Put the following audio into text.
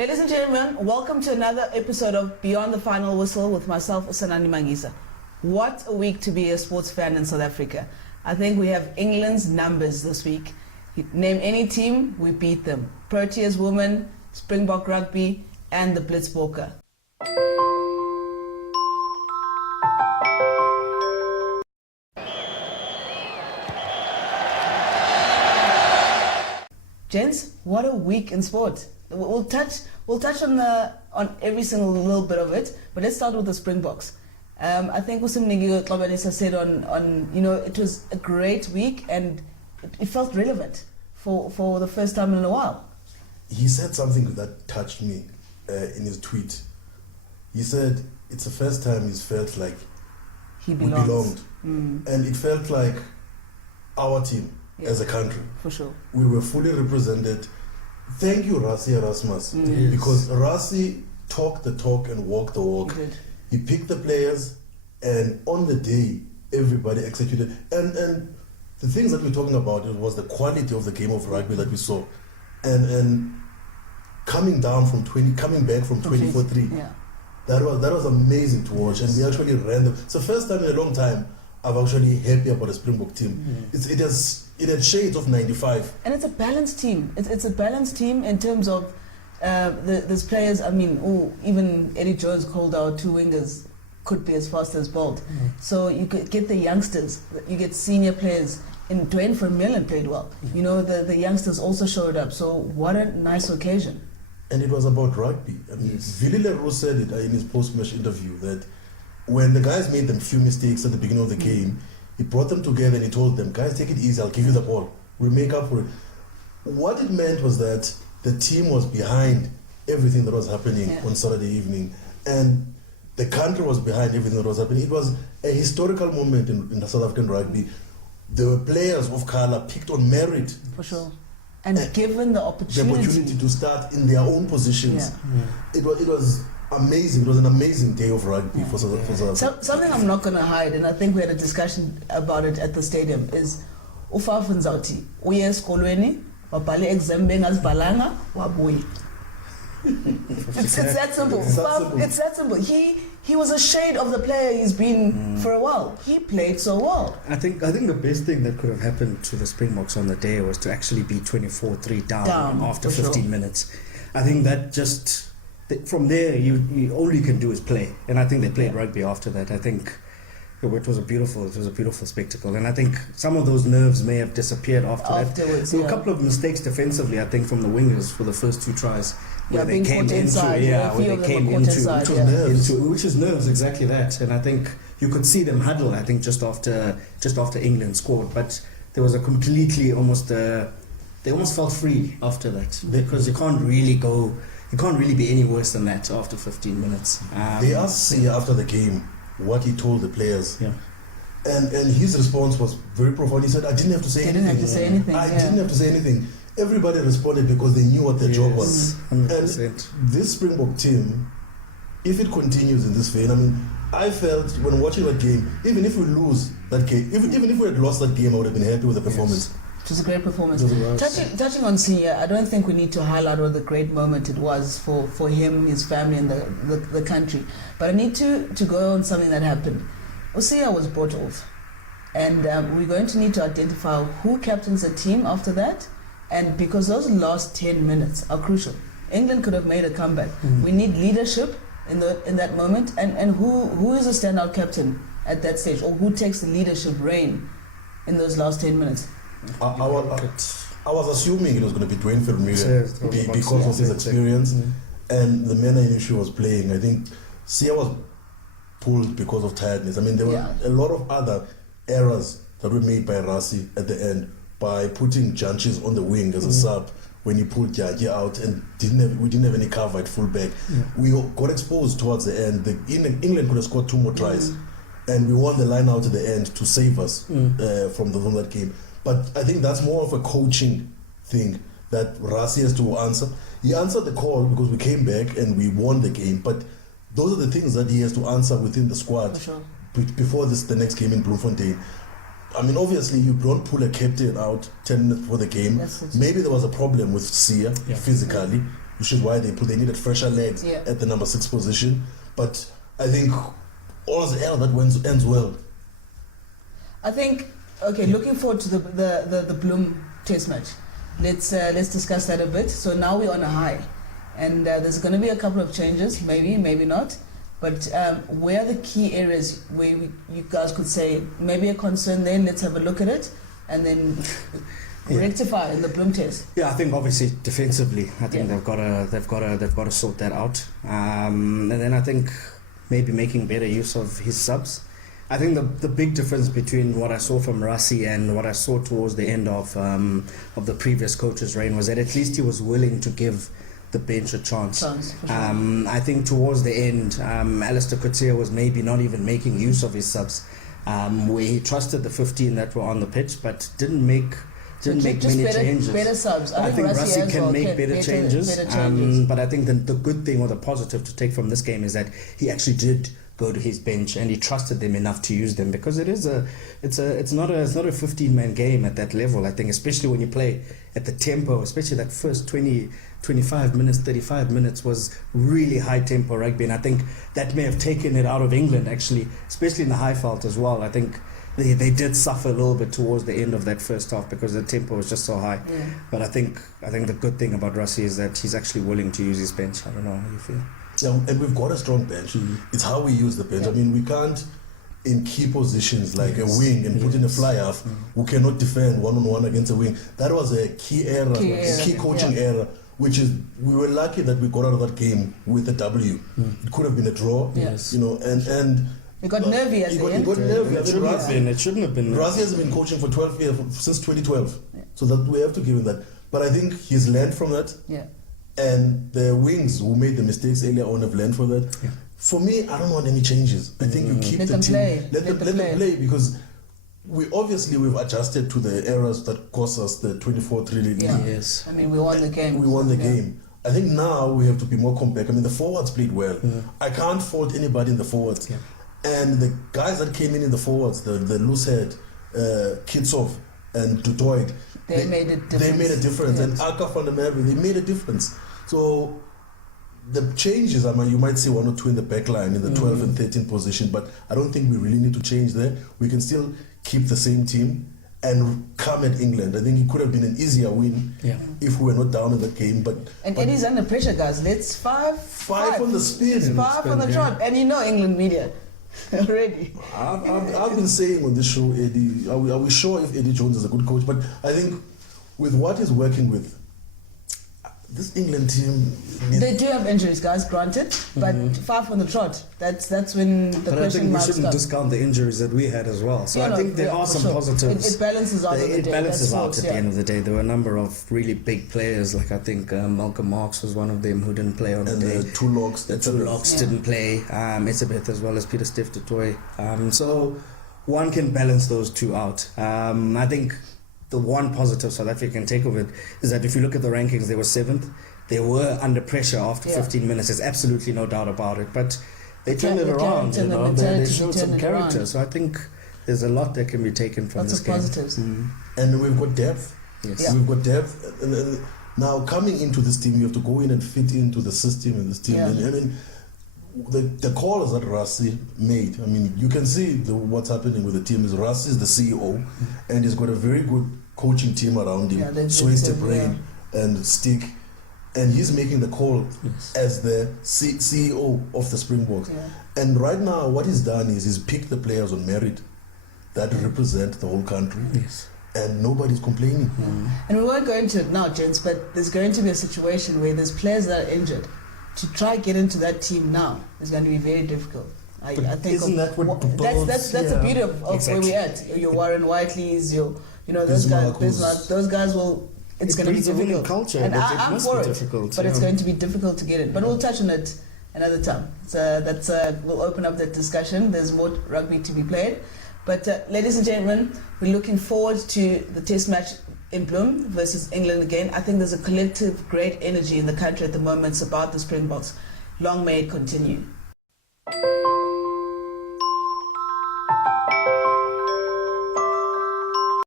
Ladies and gentlemen, welcome to another episode of Beyond the Final Whistle with myself, Sanani Mangisa. What a week to be a sports fan in South Africa. I think we have England's numbers this week. Name any team, we beat them. Proteas women, Springbok rugby, and the Blitzbokke. Gents, what a week in sport. We'll touch on every single little bit of it, but let's start with the Springboks. I think Usimningi Klobanisa said on it was a great week and it felt relevant for the first time in a while. He said something that touched me in his tweet. He said it's the first time he's felt like we belonged. And it felt like our team as a country. For sure. We were fully represented. Thank you, Rassie Erasmus, because Rassie talked the talk and walked the walk. He picked the players, and on the day, everybody executed. And the things that we're talking about, it was the quality of the game of rugby that we saw, and coming back from 24-3. That was amazing to watch, and we actually ran them. It's the first time in a long time I'm actually happy about a Springbok team. It had shades of 95. And it's a balanced team. It's a balanced team in terms of there's players. I mean, even Eddie Jones called out two wingers could be as fast as Bolt. So you could get the youngsters. You get senior players. And Dwayne Vermeulen played well. You know, the youngsters also showed up. So what a nice occasion. And it was about rugby. I mean, Willie Leroux said it in his post-match interview that when the guys made them few mistakes at the beginning of the game, he brought them together and he told them, guys, take it easy, I'll give you the ball. We'll make up for it. What it meant was that the team was behind everything that was happening on Saturday evening. And the country was behind everything that was happening. It was a historical moment in South African rugby. There were players of colour picked on merit. For sure. And given the opportunity to start in their own positions. It was amazing. It was an amazing day of rugby for South Africa. Something I'm not going to hide, and I think we had a discussion about it at the stadium, is uFafenzauti uye esikolweni wabhala exam bengazibhalanga wabuya. It's that simple. It's that simple. He was a shade of the player he's been for a while. He played so well. I think the best thing that could have happened to the Springboks on the day was to actually be 24-3 down after 15 minutes. I think that just from there you all you can do is play, and I think they played rugby after that. I think it was a beautiful spectacle, and I think some of those nerves may have disappeared afterwards. There were a couple of mistakes defensively, I think, from the wingers for the first two tries, where they came into which is nerves, exactly that. And I think you could see them huddle, I think, just after England scored, but there was a completely they almost felt free after that, because you can't really be any worse than that after 15 minutes. They asked Sia after the game what he told the players. And his response was very profound. He said, I didn't have to say anything. I didn't have to say anything. Everybody responded because they knew what their job was. 100%. And this Springbok team, if it continues in this vein, I mean, I felt when watching that game, even if we lose that game, even if we had lost that game, I would have been happy with the performance. It was a great performance. Touching on Sia, I don't think we need to highlight what a great moment it was for him, his family, and the country. But I need to go on something that happened. Sia was brought off, and we're going to need to identify who captains the team after that, and because those last 10 minutes are crucial. England could have made a comeback. We need leadership in that moment, and who is a standout captain at that stage, or who takes the leadership reign in those last 10 minutes? I was assuming it was going to be Dwayne Vermeulen because of his experience and the manner in which he was playing. I think Sia was pulled because of tiredness. I mean, there were a lot of other errors that were made by Rassie at the end by putting Janchis on the wing as a sub when he pulled Jagi out and we didn't have any cover at fullback. We got exposed towards the end. England could have scored 2 more tries, and we won the line out at the end to save us from that game. But I think that's more of a coaching thing that Rassie has to answer. He answered the call because we came back and we won the game, but those are the things that he has to answer within the squad before the next game in Bloemfontein. I mean, obviously, you don't pull a captain out 10 minutes before the game. Maybe there was a problem with Sia physically, which is why they needed fresher legs at the number 6 position. But I think all's well that ends well. I think, okay, looking forward to the Bloem test match. Let's discuss that a bit. So now we're on a high, and there's going to be a couple of changes, maybe not. But where are the key areas where you guys could say maybe a concern? Then let's have a look at it, and then rectify in the Bloem test. Yeah, I think obviously defensively, I think they've got to sort that out, and then I think maybe making better use of his subs. I think the big difference between what I saw from Rassie and what I saw towards the end of the previous coach's reign was that at least he was willing to give the bench a chance. For sure. I think towards the end, Alistair Coetzee was maybe not even making use of his subs, where he trusted the 15 that were on the pitch, but didn't make many changes. Better subs. I think Rassie can make better changes. Changes. But I think the good thing or the positive to take from this game is that he actually did go to his bench and he trusted them enough to use them, because it's not a 15-man game at that level. I think especially when you play at the tempo, especially that first 25 minutes, 35 minutes was really high tempo rugby, and I think that may have taken it out of England actually, especially in the Highveld as well. I think they did suffer a little bit towards the end of that first half because the tempo was just so high. Yeah. But I think the good thing about Rassie is that he's actually willing to use his bench. I don't know how you feel. Yeah, and we've got a strong bench. It's how we use the bench. I mean, we can't, in key positions like a wing and put in a fly half who cannot defend one-on-one against a wing. That was a key error, key coaching error, which is, we were lucky that we got out of that game with a W. It could have been a draw, yes. and we got nervy at the end. It shouldn't have been. Rassie has been coaching for 12 years, since 2012. So that we have to give him that. But I think he's learned from that. Yeah. And the wings who made the mistakes earlier on have learned from that. Yeah. For me, I don't want any changes. I think you keep the team. Let them play, because we've adjusted to the errors that cost us the 24-3 lead. Yeah. Yes. I mean, we won the game. We won the game. I think now we have to be more compact. I mean, the forwards played well. I can't fault anybody in the forwards. Yeah. And the guys that came in the forwards, the loose head, Kitsov and Dutoit, they made a difference. They made a difference. Yes. And Aka van der Merwe, they made a difference. So the changes, I mean, you might see 1 or 2 in the back line in the 12 and 13 position, but I don't think we really need to change there. We can still keep the same team and come at England. I think it could have been an easier win if we were not down in the game. But Eddie's under pressure, guys. Let's five on the spin. 5 on the trot. And you know England media already. I've been saying on this show, Eddie, are we sure if Eddie Jones is a good coach? But I think with what he's working with, this England team... They do have injuries, guys, granted, but 5 on the trot, that's when the question marks. But I think we shouldn't discount the injuries that we had as well. So I think there are some positives. It balances out at the end of the day. There were a number of really big players, like I think Malcolm Marx was one of them who didn't play on the day. And the two locks didn't play, Elizabeth as well as Peter Stiff du Toit. So one can balance those two out. I think the one positive South Africa can take of it is that if you look at the rankings, they were 7th. They were under pressure after 15 minutes. There's absolutely no doubt about it. But they turned it around. They showed some character. So I think there's a lot that can be taken from this game. Positives. And we've got depth. Yes. Yeah. We've got depth. And now coming into this team, you have to go in and fit into the system in this team. Yeah. And I mean, the calls that Rassie made, I mean, you can see what's happening with the team is Rassie is the CEO, and he's got a very good coaching team around him, Swayze de Brain and Stick, and he's making the call as the CEO of the Springboks. Yeah. And right now, what he's done is he's picked the players on merit that represent the whole country. Yes. And nobody's complaining. And we won't go into it now, gents, but there's going to be a situation where there's players that are injured. To try get into that team now is going to be very difficult. I think isn't that what that's the beauty of where we're at. Your Warren Whiteleys, those guys. Those guys will. It's going to be difficult. Culture, and I'm for it, but it's going to be difficult to get it. But we'll touch on it another time. So we'll open up that discussion. There's more rugby to be played. But ladies and gentlemen, we're looking forward to the test match in Bloem versus England again. I think there's a collective great energy in the country at the moment about the Springboks. Long may it continue.